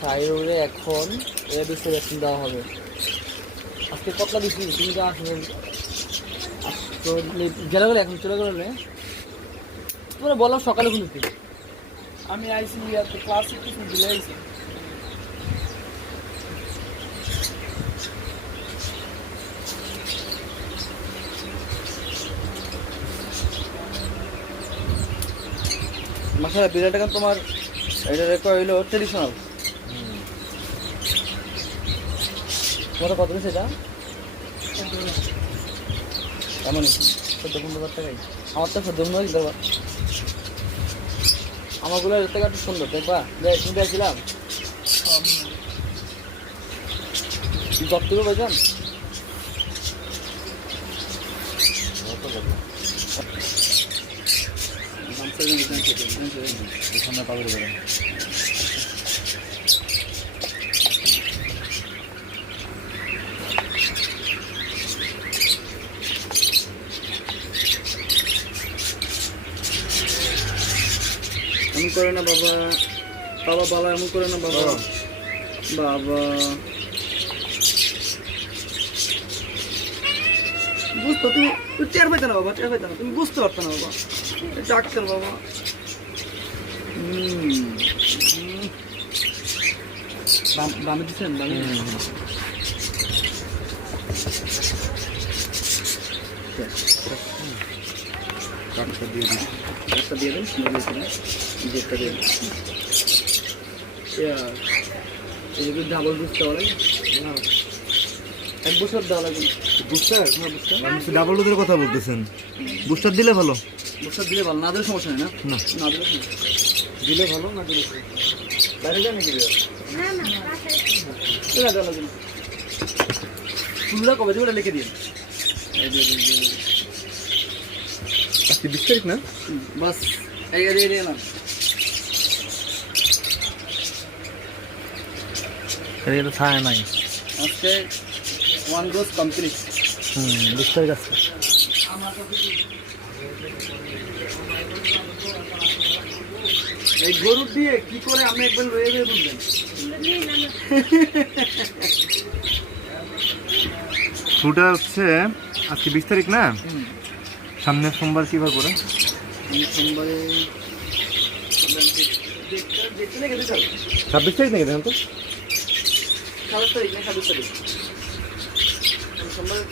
খাইরুরে এখন রেডিসের ভ্যাকসিন দেওয়া হবে। আজকে কতটা দিচ্ছি তুমি তো আসলে গেলে গেলে এখন চলে গেলে তোমরা বললাম সকালে খুলতে আমি আইসি ক্লাসে কিছু দিলে আইসি। মাসালা বিড়ালটা কেন তোমার এটা রেকর্ড হইলো ট্রেডিশনাল। তোমার কত সেটা এমনই 14-15 টাকাই। আমার তো 14 দিতে পারবা। আমারগুলো এর থেকে একটু সুন্দর দেখবা। তুমি দেখছিলাম যত করে ভাইজান এমন করে না বাবা, বাবা বাবা এমন করে না বাবা, বাবা বুঝতো তুমি টের পাইতে না বাবা, টের পাইতে না, তুমি বুঝতে পারতো না বাবা। ডাক্তার বাবা দামে দিচ্ছেন দামে কাঠটা দিয়ে দিন, কাঠটা দিয়ে দেন, নিজেরটা দিয়ে দিন। ডাবল বুঝতে পারে না, 1 বছর দেওয়া লাগবে। বুস্টার? হ্যাঁ বুস্টার। ডাবল ডোজের কথা বলতেছেন, বুস্টার দিলে ভালো? বুস্টার দিলে ভালো, না দিলে সমস্যা নেই না? না না দিলে দিলে ভালো, না দিলে বাইরে যান নাকি? না দেওয়া লাগবে না। ফুলটা কবে দিয়ে লিখে দিন। আজকে 20 তারিখ না? বাস এই দিয়ে এলাম। এটা তো ছায়া নাই। আজকে 1 ডোজ কমপ্লিট। 20 তারিখ আছে। এই গরুর দিয়ে কি করে আমি একবার লয়ে গিয়ে বুঝলেন। ফ্লুটা হচ্ছে আজকে 20 তারিখ না? সামনের সোমবার কিবার করে? সোমবারে 26 তারিখ নাকি? দেখেন তো 27 তারিখ না 27 তারিখ সোমবারে।